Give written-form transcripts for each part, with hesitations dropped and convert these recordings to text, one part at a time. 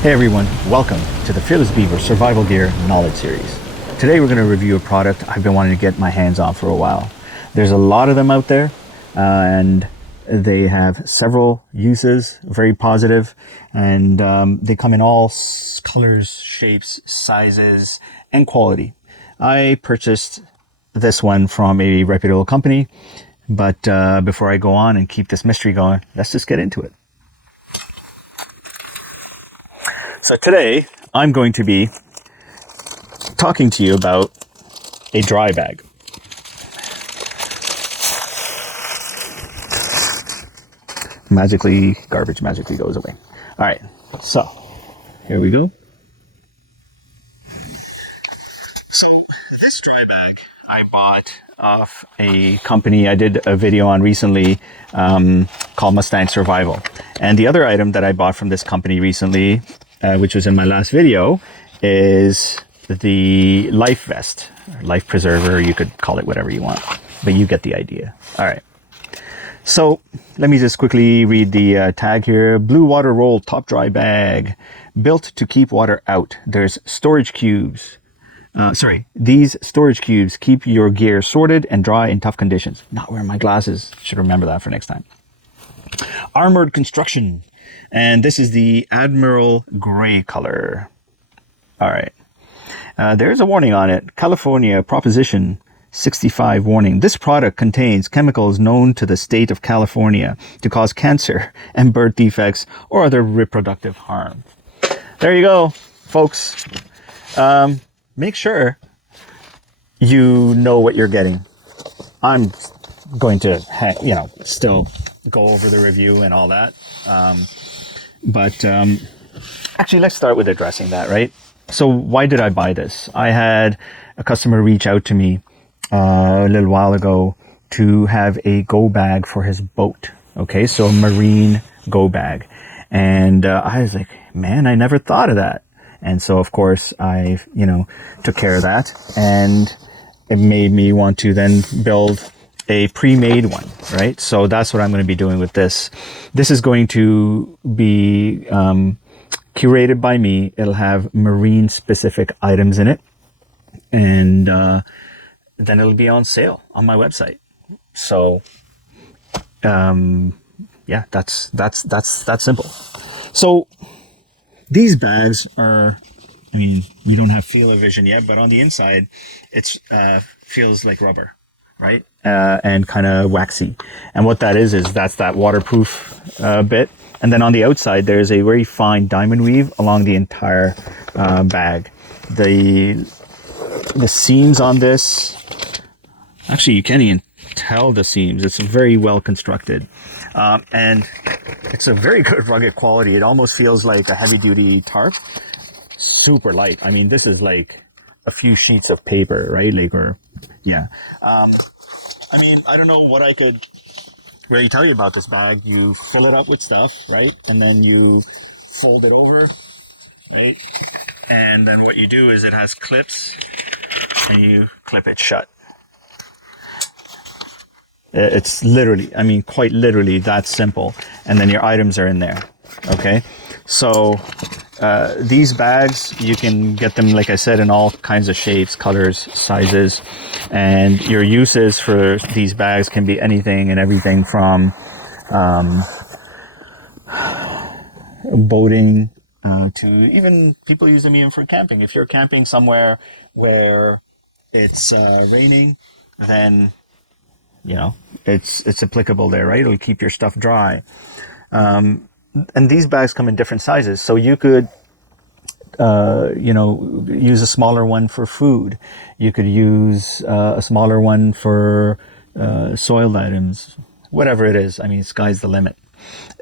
Hey everyone, welcome to the Fearless Beaver Survival Gear Knowledge Series. Today we're going to review a product I've been wanting to get my hands on for a while. There's a lot of them out there and they have several uses, very positive, and they come in all colors, shapes, sizes, and quality. I purchased this one from a reputable company, but before I go on and keep this mystery going, let's just get into it. So today, I'm going to be talking to you about a dry bag. Garbage magically goes away. All right, so here we go. So this dry bag I bought off a company I did a video on recently called Mustang Survival. And the other item that I bought from this company recently, which was in my last video, is the life vest, or life preserver. You could call it whatever you want, but you get the idea. All right. So let me just quickly read the tag here. Bluewater roll top dry bag, built to keep water out. There's storage cubes. These storage cubes keep your gear sorted and dry in tough conditions. Not wearing my glasses. Should remember that for next time. Armored construction. And this is the Admiral Gray color. All right. There's a warning on it. California Proposition 65 warning. This product contains chemicals known to the state of California to cause cancer and birth defects or other reproductive harm. There you go, folks. Make sure you know what you're getting. I'm going to, still go over the review and all that. Actually, let's start with addressing that, right? So why did I buy this? I had a customer reach out to me a little while ago to have a go bag for his boat. Okay, so a marine go bag. And I was like, man, I never thought of that. And so, of course, I, took care of that. And it made me want to then build a pre-made one, right? So that's what I'm going to be doing with this. This is going to be curated by me. It'll have marine specific items in it. And then it'll be on sale on my website. So, that's simple. So these bags are, we don't have feel of vision yet, but on the inside, it's feels like rubber, right? And kind of waxy. And what that is that's that waterproof bit. And then on the outside, there's a very fine diamond weave along the entire bag. The seams on this, actually, you can't even tell the seams. It's very well constructed. And it's a very good rugged quality. It almost feels like a heavy duty tarp. Super light. This is like a few sheets of paper, right? I don't know what I could really tell you about this bag. You fill it up with stuff, right? And then you fold it over, right? And then what you do is it has clips and you clip it shut. It's literally, quite literally that simple. And then your items are in there. Okay. So, these bags, you can get them, like I said, in all kinds of shapes, colors, sizes, and your uses for these bags can be anything and everything from, boating, to even people use them even for camping. If you're camping somewhere where it's, raining, then, it's applicable there, right? It'll keep your stuff dry. And these bags come in different sizes. So you could, use a smaller one for food. You could use a smaller one for soiled items, whatever it is. Sky's the limit.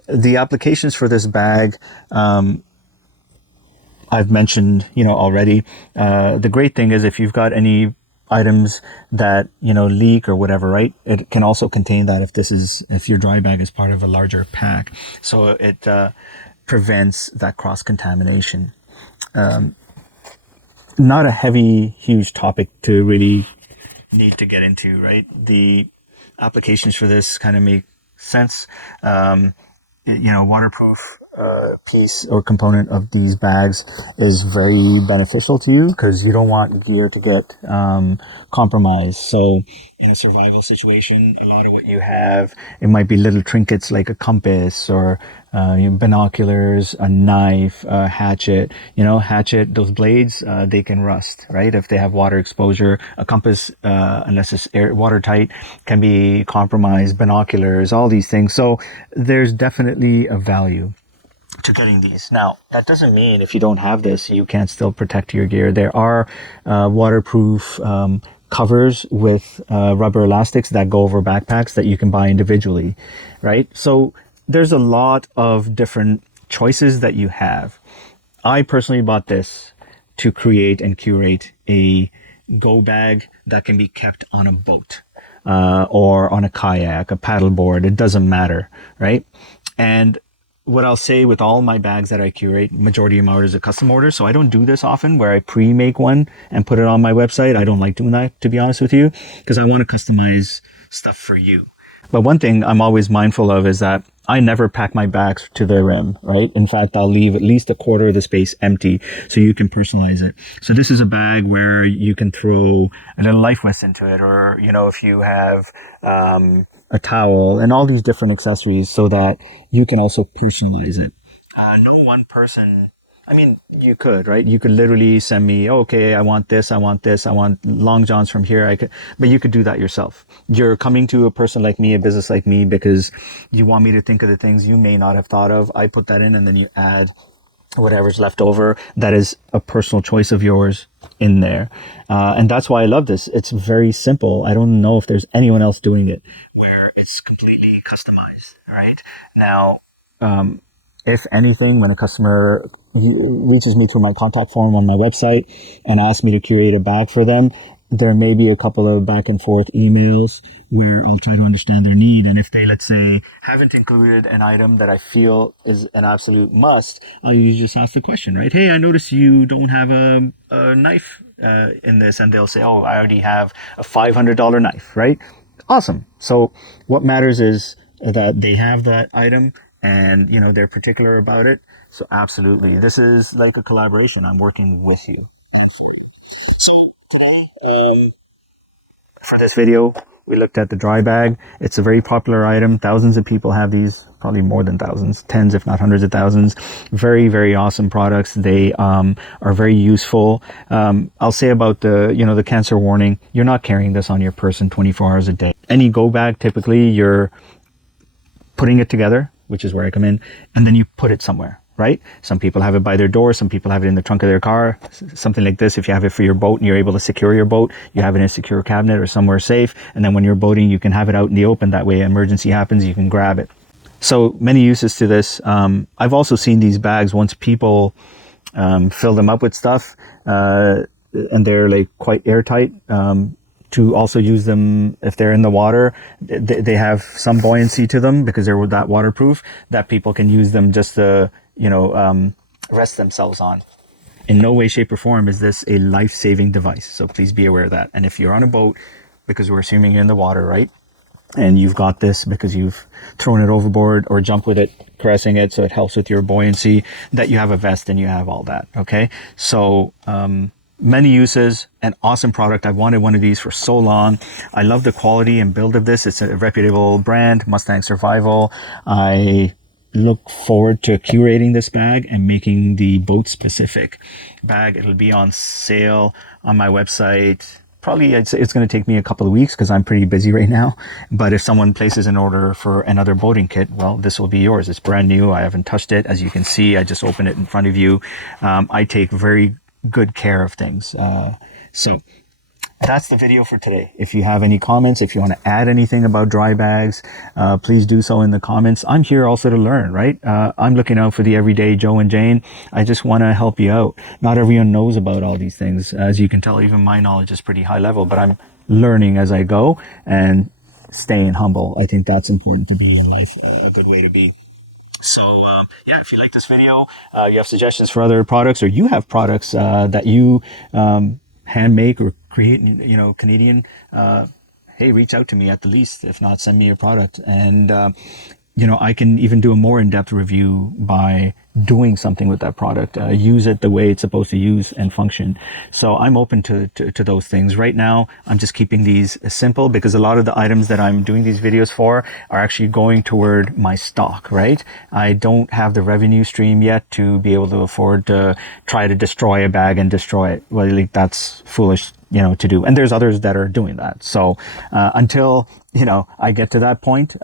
The applications for this bag, I've mentioned, already. The great thing is if you've got any items that, leak or whatever, right? It can also contain that if your dry bag is part of a larger pack. So it prevents that cross-contamination. Not a heavy, huge topic to really need to get into, right? The applications for this kind of make sense. Waterproof piece or component of these bags is very beneficial to you because you don't want gear to get compromised. So in a survival situation, a lot of what you have, it might be little trinkets like a compass or binoculars, a knife, a hatchet. Hatchet, those blades, they can rust, right? If they have water exposure. A compass, unless it's watertight, can be compromised. Binoculars, all these things. So there's definitely a value to getting these. Now, that doesn't mean if you don't have this, you can't still protect your gear. There are waterproof covers with rubber elastics that go over backpacks that you can buy individually, right? So there's a lot of different choices that you have. I personally bought this to create and curate a go bag that can be kept on a boat or on a kayak, a paddleboard. It doesn't matter, right? And what I'll say with all my bags that I curate, majority of them are as a custom order. So I don't do this often where I pre-make one and put it on my website. I don't like doing that, to be honest with you, because I want to customize stuff for you. But one thing I'm always mindful of is that I never pack my bags to the rim, right? In fact, I'll leave at least a quarter of the space empty so you can personalize it. So this is a bag where you can throw a little life vest into it, or, if you have a towel and all these different accessories so that you can also personalize it. No one person, you could, right? You could literally send me, okay, I want this, I want long johns from here. But you could do that yourself. You're coming to a person like me, a business like me, because you want me to think of the things you may not have thought of. I put that in and then you add whatever's left over. That is a personal choice of yours in there. And that's why I love this. It's very simple. I don't know if there's anyone else doing it where it's completely customized, right? Now, if anything, when a customer reaches me through my contact form on my website and asks me to curate a bag for them, there may be a couple of back and forth emails where I'll try to understand their need. And if they, let's say, haven't included an item that I feel is an absolute must, I'll usually just ask the question, right? Hey, I noticed you don't have a knife in this. And they'll say, oh, I already have a $500 knife, right? Awesome. So what matters is that they have that item and, they're particular about it. So absolutely. This is like a collaboration. I'm working with you. So today, for this video, we looked at the dry bag. It's a very popular item. Thousands of people have these, probably more than thousands, tens if not hundreds of thousands. Very, very awesome products. They are very useful. I'll say about the cancer warning, you're not carrying this on your person 24 hours a day. Any go bag, typically you're putting it together, which is where I come in, and then you put it somewhere, right? Some people have it by their door. Some people have it in the trunk of their car. Something like this. If you have it for your boat and you're able to secure your boat, you have it in a secure cabinet or somewhere safe. And then when you're boating, you can have it out in the open. That way, emergency happens, you can grab it. So many uses to this. I've also seen these bags once people fill them up with stuff and they're like quite airtight. To also use them if they're in the water. They have some buoyancy to them because they're that waterproof that people can use them just to, rest themselves on. In no way, shape, or form is this a life-saving device. So please be aware of that. And if you're on a boat, because we're assuming you're in the water, right? And you've got this because you've thrown it overboard or jumped with it, caressing it, so it helps with your buoyancy, that you have a vest and you have all that, okay? So, many uses, an awesome product. I've wanted one of these for so long. I love the quality and build of this. It's a reputable brand, Mustang Survival. I look forward to curating this bag and making the boat specific bag. It'll be on sale on my website. Probably it's going to take me a couple of weeks because I'm pretty busy right now. But if someone places an order for another boating kit, well, this will be yours. It's brand new. I haven't touched it. As you can see, I just opened it in front of you. I take very good care of things. So that's the video for today. If you have any comments, if you want to add anything about dry bags, please do so in the comments. I'm here also to learn, right? I'm looking out for the everyday Joe and Jane. I just want to help you out. Not everyone knows about all these things. As you can tell, even my knowledge is pretty high level, but I'm learning as I go and staying humble. I think that's important to be in life, a good way to be. So, if you like this video, you have suggestions for other products, or you have products that you hand make or create, Canadian, hey, reach out to me at the least. If not, send me your product. And I can even do a more in-depth review by doing something with that product, use it the way it's supposed to use and function. So I'm open to those things. Right now, I'm just keeping these simple because a lot of the items that I'm doing these videos for are actually going toward my stock, right? I don't have the revenue stream yet to be able to afford to try to destroy a bag and destroy it. Well, like, that's foolish, to do. And there's others that are doing that. So until I get to that point,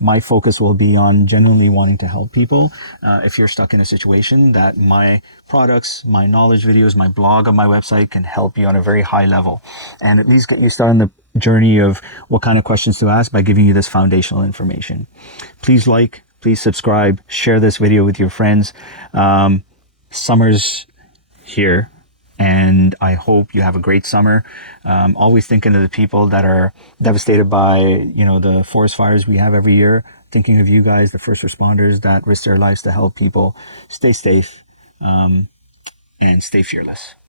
my focus will be on genuinely wanting to help people. If you're stuck in a situation, that my products, my knowledge videos, my blog on my website can help you on a very high level, and at least get you started on the journey of what kind of questions to ask by giving you this foundational information. Please please subscribe, share this video with your friends. Summer's here, and I hope you have a great summer. Always thinking of the people that are devastated by, the forest fires we have every year. Thinking of you guys, the first responders that risk their lives to help people. Stay safe, and stay fearless.